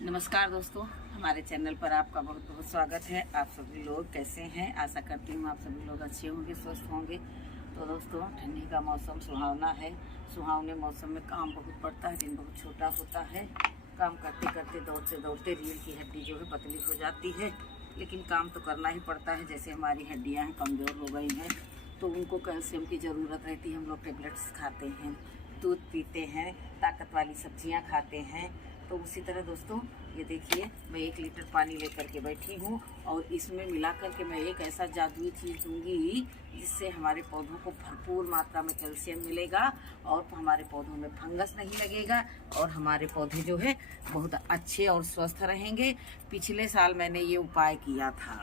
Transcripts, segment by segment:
नमस्कार दोस्तों, हमारे चैनल पर आपका बहुत बहुत स्वागत है। आप सभी लोग कैसे हैं? आशा करती हूँ आप सभी लोग अच्छे होंगे, स्वस्थ होंगे। तो दोस्तों, ठंडी का मौसम सुहावना है। सुहावने मौसम में काम बहुत पड़ता है, दिन बहुत छोटा होता है। काम करते करते दौड़ते दौड़ते रीढ़ की हड्डी जो है पतली हो जाती है, लेकिन काम तो करना ही पड़ता है। जैसे हमारी हड्डियाँ हैं, कमज़ोर हो गई हैं, तो उनको कैल्शियम की ज़रूरत रहती है। हम लोग टेबलेट्स खाते हैं, दूध पीते हैं, ताकत वाली सब्जियां खाते हैं। तो उसी तरह दोस्तों, ये देखिए, मैं 1 लीटर पानी लेकर के बैठी हूँ और इसमें मिला कर के मैं एक ऐसा जादुई चीज़ दूंगी जिससे हमारे पौधों को भरपूर मात्रा में कैल्शियम मिलेगा और हमारे पौधों में फंगस नहीं लगेगा और हमारे पौधे जो है बहुत अच्छे और स्वस्थ रहेंगे। पिछले साल मैंने ये उपाय किया था,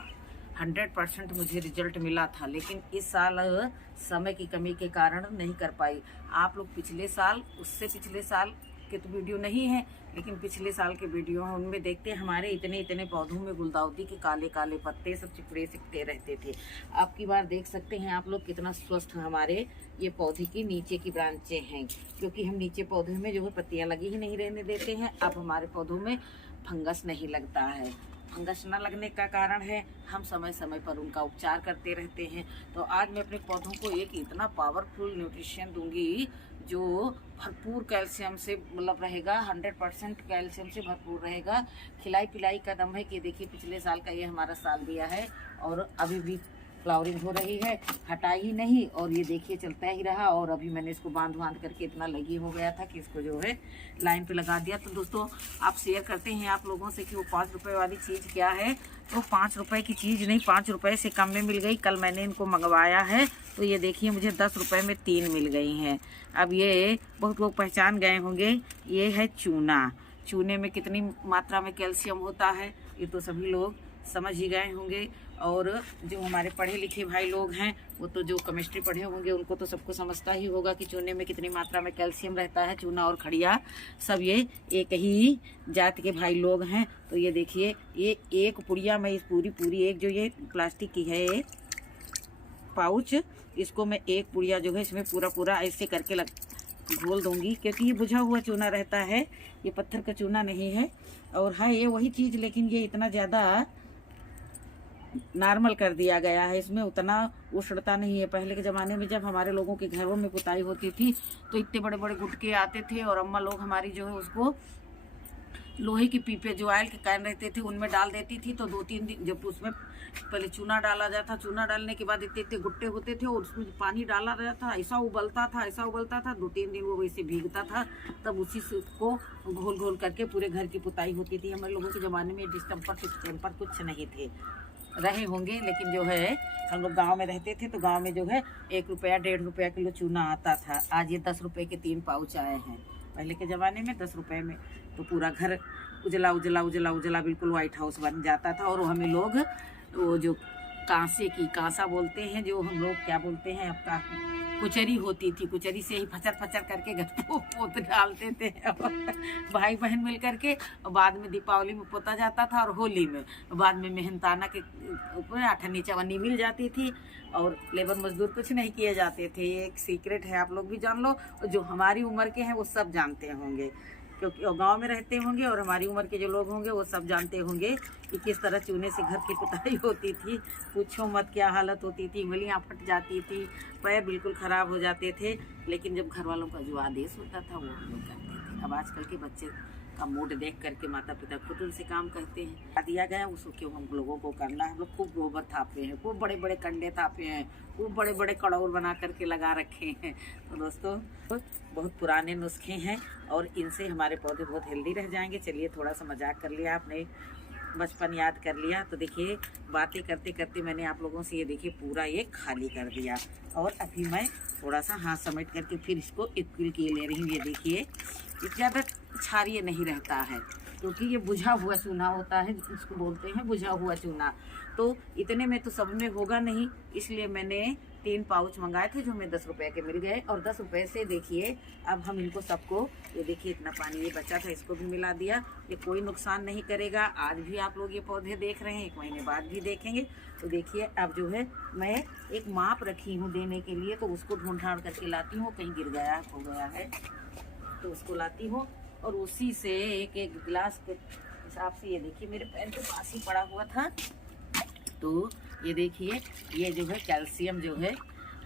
100% मुझे रिजल्ट मिला था, लेकिन इस साल समय की कमी के कारण नहीं कर पाई। आप लोग पिछले साल, उससे पिछले साल के तो वीडियो नहीं है, लेकिन पिछले साल के वीडियो हैं, उनमें देखते हैं हमारे इतने इतने पौधों में गुलदाउदी के काले काले पत्ते सब चिपड़े सिकते रहते थे। अब की बार देख सकते हैं आप लोग कितना स्वस्थ हमारे ये पौधे की नीचे की ब्रांचें हैं, क्योंकि हम नीचे पौधे में जो है पत्तियां लगी ही नहीं रहने देते हैं। अब हमारे पौधों में फंगस नहीं लगता है। फंगस न लगने का कारण है हम समय समय पर उनका उपचार करते रहते हैं। तो आज मैं अपने पौधों को एक इतना पावरफुल न्यूट्रिशन दूंगी जो भरपूर कैल्शियम से मतलब रहेगा, 100% कैल्शियम से भरपूर रहेगा। खिलाई पिलाई का दम है कि देखिए, पिछले साल का ये हमारा साल दिया है और अभी भी फ्लावरिंग हो रही है, हटाई ही नहीं, और ये देखिए चलता ही रहा। और अभी मैंने इसको बांध करके इतना लगी हो गया था कि इसको जो है लाइन पे लगा दिया। तो दोस्तों, आप शेयर करते हैं आप लोगों से कि वो 5 रुपए वाली चीज़ क्या है। तो 5 रुपए की चीज़ नहीं, 5 रुपए से कम में मिल गई। कल मैंने इनको मंगवाया है तो ये देखिए मुझे 10 रुपए में 3 मिल गई हैं। अब ये बहुत लोग पहचान गए होंगे, ये है चूना। चूने में कितनी मात्रा में कैल्शियम होता है ये तो सभी लोग समझ ही गए होंगे। और जो हमारे पढ़े लिखे भाई लोग हैं, वो तो जो केमिस्ट्री पढ़े होंगे उनको तो सबको समझता ही होगा कि चूने में कितनी मात्रा में कैल्शियम रहता है। चूना और खड़िया सब ये एक ही जात के भाई लोग हैं। तो ये देखिए, ये एक पुड़िया में इस पूरी एक जो ये प्लास्टिक की है पाउच, इसको मैं एक पुड़िया जो है इसमें पूरा ऐसे करके घोल दूंगी, क्योंकि ये बुझा हुआ चूना रहता है, ये पत्थर का चूना नहीं है। और है ये वही चीज़, लेकिन ये इतना ज़्यादा नॉर्मल कर दिया गया है, इसमें उतना उछड़ता नहीं है। पहले के ज़माने में जब हमारे लोगों के घरों में पुताई होती थी तो इतने बड़े बड़े गुटके आते थे और अम्मा लोग हमारी जो है उसको लोहे की पीपे जो ऑयल के कैन रहते थे उनमें डाल देती थी। तो 2-3 दिन जब उसमें पहले चूना डाला जाता, चूना डालने के बाद इतने इतने गुट्टे होते थे और उसमें पानी डाला जाता था, ऐसा उबलता था 2-3 दिन वो वैसे भीगता था। तब उसी से उसको घोल घोल करके पूरे घर की पुताई होती थी। हमारे लोगों के ज़माने में डिस्टेम्पर कुछ नहीं थे, रहे होंगे, लेकिन जो है हम लोग गांव में रहते थे तो गांव में जो है 1 रुपया 1.5 रुपया किलो चूना आता था। आज ये 10 रुपये के 3 पाउच आए हैं। पहले के ज़माने में 10 रुपये में तो पूरा घर उजला उजला उजला उजला बिल्कुल व्हाइट हाउस बन जाता था। और हमें लोग वो जो कांसा बोलते हैं, जो हम लोग क्या बोलते हैं आपका, कुचरी होती थी, कुचरी से ही फचर फचर करके घर को पोत डालते थे और भाई बहन मिल करके। बाद में दीपावली में पोता जाता था और होली में, बाद में मेहनताना के ऊपर अठन्नी चवन्नी मिल जाती थी और लेबर मजदूर कुछ नहीं किए जाते थे। ये एक सीक्रेट है, आप लोग भी जान लो, और जो हमारी उम्र के हैं वो सब जानते होंगे, क्योंकि गांव में रहते होंगे, और हमारी उम्र के जो लोग होंगे वो सब जानते होंगे कि किस तरह चूने से घर की पुताई होती थी। पूछो मत क्या हालत होती थी, उंगलियां फट जाती थी, पैर बिल्कुल ख़राब हो जाते थे। लेकिन जब घर वालों का जो आदेश होता था वो हम लोग करते थे। अब आजकल के बच्चे का मूड देख करके माता पिता खुद उनसे काम करते हैं। दिया गया उसको क्यों हम लोगों को करना है। हम लोग खूब गोबर थापे हैं, खूब बड़े बड़े कंडे थापे हैं, खूब बड़े बड़े कड़ौर बना करके लगा रखे हैं। तो दोस्तों, बहुत पुराने नुस्खे हैं और इनसे हमारे पौधे बहुत हेल्दी रह जाएंगे। चलिए, थोड़ा सा मजाक कर लिया, आपने बचपन याद कर लिया। तो देखिए, बातें करते करते मैंने आप लोगों से ये देखिए पूरा ये खाली कर दिया। और अभी मैं थोड़ा सा हाथ समेट करके फिर इसको इक्वल किए ले रही हूँ। ये देखिए, ज़्यादा क्षारीय नहीं रहता है, क्योंकि ये बुझा हुआ चूना होता है, इसको बोलते हैं बुझा हुआ चूना। तो इतने में तो सब में होगा नहीं, इसलिए मैंने 3 पाउच मंगाए थे जो हमें 10 रुपये के मिल गए। और 10 रुपये से देखिए अब हम इनको सबको, ये देखिए इतना पानी ये बचा था, इसको भी मिला दिया। ये कोई नुकसान नहीं करेगा। आज भी आप लोग ये पौधे देख रहे हैं, 1 महीने बाद भी देखेंगे। तो देखिए, अब जो है मैं एक माप रखी हूँ देने के लिए, तो उसको ढूंढ ढांड करके लाती हूँ, कहीं गिर गया हो गया है तो उसको लाती हूँ और उसी से एक एक गिलास हिसाब से ये देखिए मेरे पैर के पास ही पड़ा हुआ था। तो ये देखिए, ये जो है कैल्शियम जो है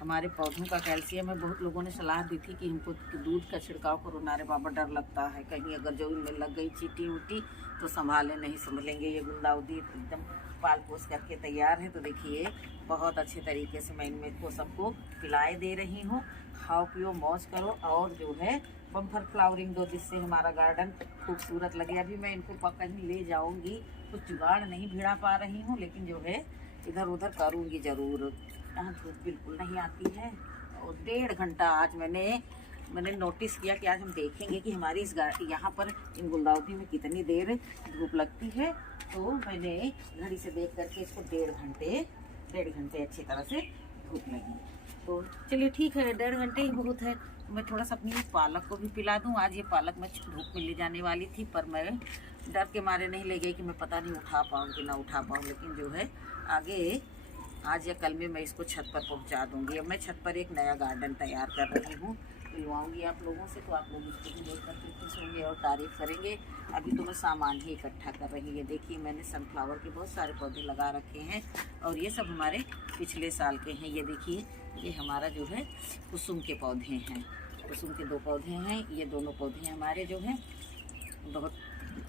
हमारे पौधों का कैल्शियम है। बहुत लोगों ने सलाह दी थी कि हमको दूध का छिड़काव करो, नारे बाबा डर लगता है कहीं अगर जो इनमें लग गई चींटी उटी तो संभाले नहीं संभलेंगे। ये गुलदाउदी एकदम पाल पोस करके तैयार है। तो देखिए बहुत अच्छे तरीके से मैं इनमें को सबको पिलाए दे रही हूँ। खाओ पियो मौज करो और जो है बम्पर फ्लावरिंग दो, जिससे हमारा गार्डन खूबसूरत लगे। अभी मैं इनको कहीं ले जाऊँगी, कुछ जुगाड़ नहीं भिड़ा पा रही हूँ, लेकिन जो है इधर उधर करूँगी ज़रूर। यहाँ धूप बिल्कुल नहीं आती है और 1.5 घंटा आज मैंने नोटिस किया कि आज हम देखेंगे कि हमारी इस यहाँ पर इन गुलदाउदी में कितनी देर धूप लगती है। तो मैंने घड़ी से देख करके इसको 1.5 घंटे अच्छी तरह से धूप लगी। तो चलिए ठीक है, 1.5 घंटे ही बहुत है। मैं थोड़ा सा अपनी पालक को भी पिला दूँ। आज ये पालक मैं धूप में ले जाने वाली थी, पर मैं डर के मारे नहीं ले गई कि मैं पता नहीं उठा पाऊँ कि ना उठा पाऊँ। लेकिन जो है आगे आज या कल में मैं इसको छत पर पहुंचा दूंगी। अब मैं छत पर एक नया गार्डन तैयार कर रही हूँ, मिलवाऊंगी आप लोगों से, तो आप लोग इसको भी देख करके खुश होंगे और तारीफ़ करेंगे। अभी तो मैं सामान ही इकट्ठा कर रही है। देखिए मैंने सनफ्लावर के बहुत सारे पौधे लगा रखे हैं और ये सब हमारे पिछले साल के हैं। ये देखिए ये हमारा जो है कुसुम के पौधे हैं, कुसुम के 2 पौधे हैं। ये दोनों पौधे हमारे जो हैं बहुत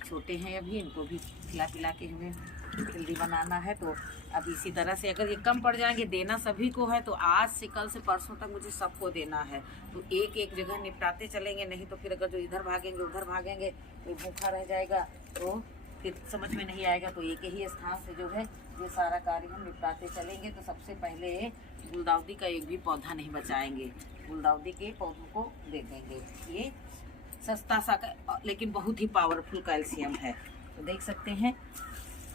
छोटे हैं, अभी इनको भी खिला के हमें जल्दी बनाना है। तो अब इसी तरह से अगर ये कम पड़ जाएंगे, देना सभी को है, तो आज से कल से परसों तक मुझे सबको देना है। तो एक एक जगह निपटाते चलेंगे, नहीं तो फिर अगर जो इधर भागेंगे उधर भागेंगे तो भूखा रह जाएगा, तो फिर समझ में नहीं आएगा। तो एक ही स्थान से जो है ये सारा कार्य हम निपटाते चलेंगे। तो सबसे पहले गुलदाउदी का एक भी पौधा नहीं बचाएंगे, गुलदाउदी के पौधों को दे देंगे। ये सस्ता सा लेकिन बहुत ही पावरफुल कैल्शियम है। तो देख सकते हैं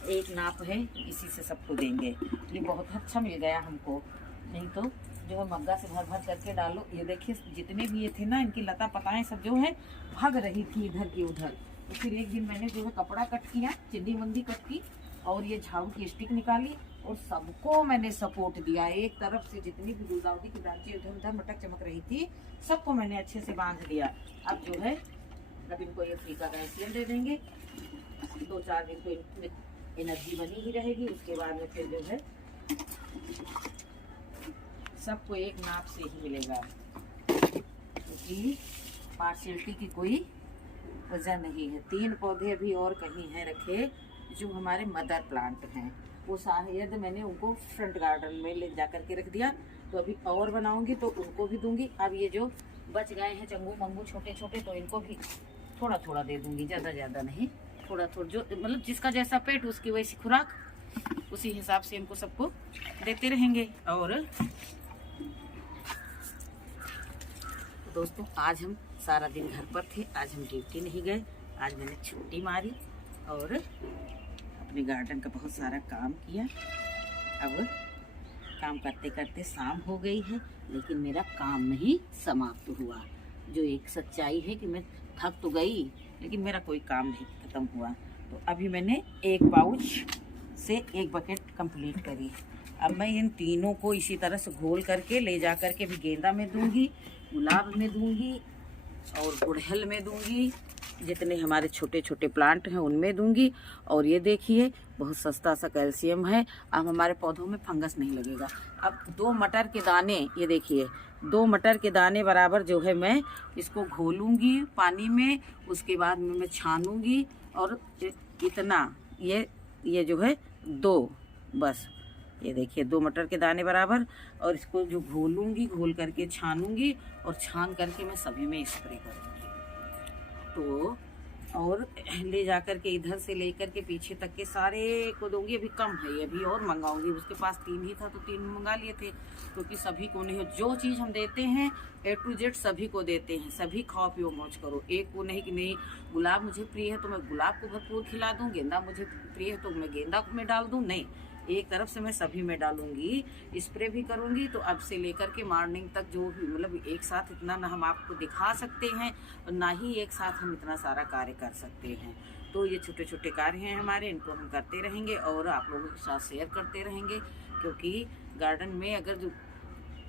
एक नाप है, इसी से सबको देंगे। ये बहुत अच्छा मिल गया हमको, नहीं तो जो है मग्गा से भर भर करके डालो। ये देखिए जितने भी ये थे ना, इनकी लता पताएं सब जो है भाग रही थी इधर की उधर। तो फिर एक दिन मैंने जो है कपड़ा कट किया, चिंडी मंदी कट की और ये झाड़ू की स्टिक निकाली और सबको मैंने सपोर्ट दिया। एक तरफ से जितनी भी गुलदाउदी की ब्रांचें इधर उधर मटक चमक रही थी, सबको मैंने अच्छे से बांध दिया। अब जो है अब इनको ये फ्री का कैल्शियम दे देंगे। 2-4 दिन तो इनमें एनर्जी बनी ही रहेगी। उसके बाद में फिर जो है सबको एक नाप से ही मिलेगा, क्योंकि पार्शियलिटी की कोई वजह नहीं है। 3 पौधे अभी और कहीं हैं रखे जो हमारे मदर प्लांट हैं, वो शायद मैंने उनको फ्रंट गार्डन में ले जा करके रख दिया। तो अभी और बनाऊंगी तो उनको भी दूंगी। अब ये जो बच गए हैं चंगू मंगू छोटे छोटे, तो इनको भी थोड़ा थोड़ा दे दूंगी, ज़्यादा नहीं, थोड़ा थोड़ा, जो मतलब जिसका जैसा पेट उसकी वैसी खुराक, उसी हिसाब से इनको सबको देते रहेंगे। और तो दोस्तों आज हम सारा दिन घर पर थे, आज हम ड्यूटी नहीं गए, आज मैंने छुट्टी मारी और अपने गार्डन का बहुत सारा काम किया। अब काम करते करते शाम हो गई है, लेकिन मेरा काम नहीं समाप्त हुआ। जो एक सच्चाई है कि मैं थक तो गई, लेकिन मेरा कोई काम नहीं खत्म हुआ। तो अभी मैंने 1 पाउच से 1 बकेट कंप्लीट करी। अब मैं इन तीनों को इसी तरह से घोल करके ले जा करके भी गेंदा में दूंगी, गुलाब में दूंगी और गुड़हल में दूंगी, जितने हमारे छोटे छोटे प्लांट हैं उनमें दूंगी। और ये देखिए बहुत सस्ता सा कैल्शियम है। अब हमारे पौधों में फंगस नहीं लगेगा। अब 2 मटर के दाने, ये देखिए 2 मटर के दाने बराबर जो है मैं इसको घोलूंगी पानी में, उसके बाद में मैं छानूंगी और इतना ये जो है 2, बस ये देखिए 2 मटर के दाने बराबर। और इसको जो घोलूंगी, घोल करके छानूंगी और छान करके मैं सभी में स्प्रे करूंगी। तो और ले जा कर के इधर से लेकर के पीछे तक के सारे को दूंगी। अभी कम है, अभी और मंगाऊंगी। उसके पास 3 ही था तो 3 मंगा लिए थे, क्योंकि सभी को नहीं, जो चीज़ हम देते हैं A to Z सभी को देते हैं। सभी खाओ पियो मौज करो, एक को नहीं कि नहीं गुलाब मुझे प्रिय है तो मैं गुलाब को भरपूर खिला दूँ, गेंदा मुझे प्रिय है तो मैं गेंदा को में डाल दूँ, नहीं, एक तरफ से मैं सभी में डालूंगी, स्प्रे भी करूंगी। तो अब से लेकर के मॉर्निंग तक जो भी, मतलब एक साथ इतना ना हम आपको दिखा सकते हैं और ना ही एक साथ हम इतना सारा कार्य कर सकते हैं। तो ये छोटे छोटे कार्य हैं हमारे, इनको हम करते रहेंगे और आप लोगों के साथ शेयर करते रहेंगे। क्योंकि गार्डन में अगर जो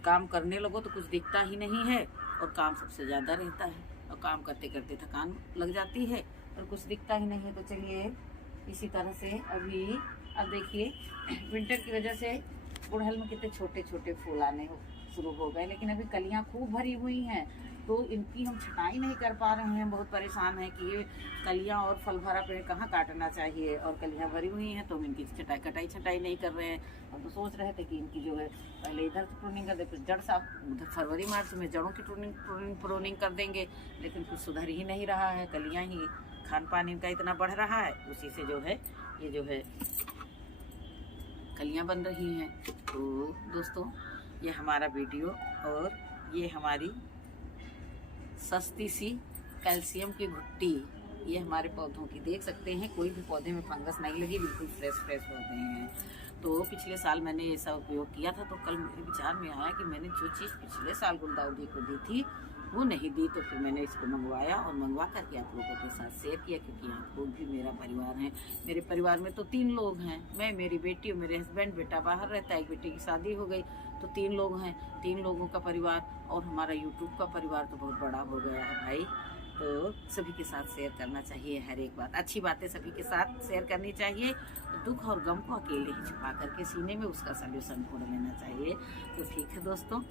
काम करने लगो तो कुछ दिखता ही नहीं है और काम सबसे ज़्यादा रहता है, और काम करते करते थकान लग जाती है और कुछ दिखता ही नहीं है। तो चलिए इसी तरह से अभी अब देखिए विंटर की वजह से गुड़हल में कितने छोटे छोटे फूल आने शुरू हो गए, लेकिन अभी कलियां खूब भरी हुई हैं, तो इनकी हम छटाई नहीं कर पा रहे हैं। बहुत परेशान है कि ये कलियां और फल भरा पेड़ कहाँ काटना चाहिए, और कलियां भरी हुई हैं तो हम इनकी छटाई नहीं कर रहे हैं। हम तो सोच रहे थे कि इनकी जो है पहले इधर से प्रूनिंग कर दे, फिर जड़ साफ उधर फरवरी मार्च में जड़ों की प्रूनिंग कर देंगे, लेकिन कुछ सुधर ही नहीं रहा है। कलियाँ ही खान पान इनका इतना बढ़ रहा है, उसी से जो है ये जो है कलियाँ बन रही हैं। तो दोस्तों ये हमारा वीडियो और ये हमारी सस्ती सी कैल्शियम की घुट्टी, ये हमारे पौधों की देख सकते हैं, कोई भी पौधे में फंगस नहीं लगी, बिल्कुल फ्रेश पौधे हैं। तो पिछले साल मैंने ये सब उपयोग किया था, तो कल मेरे विचार में आया कि मैंने जो चीज़ पिछले साल गुलदाउदी को दी थी वो नहीं दी, तो फिर मैंने इसको मंगवाया और मंगवा करके आप लोगों के साथ शेयर किया, क्योंकि आप लोग भी मेरा परिवार हैं। मेरे परिवार में तो 3 लोग हैं, मैं, मेरी बेटी और मेरे हस्बैंड। बेटा बाहर रहता है, एक बेटी की शादी हो गई, तो 3 लोग हैं। 3 लोगों का परिवार, और हमारा यूट्यूब का परिवार तो बहुत बड़ा हो गया है भाई। तो सभी के साथ शेयर करना चाहिए, हर एक बात, अच्छी बातें सभी के साथ शेयर करनी चाहिए। दुख और गम को अकेले ही छुपा करके सीने में उसका सल्यूशन ढूंढ लेना चाहिए। तो ठीक है दोस्तों,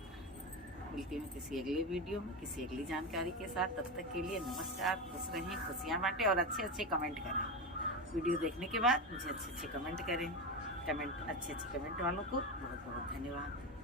मिलती हूँ किसी अगले वीडियो में किसी अगली जानकारी के साथ। तब तक के लिए नमस्कार, खुश रहें, खुशियाँ बांटें और अच्छे कमेंट करें। वीडियो देखने के बाद मुझे अच्छे कमेंट करें। अच्छे कमेंट वालों को बहुत बहुत धन्यवाद।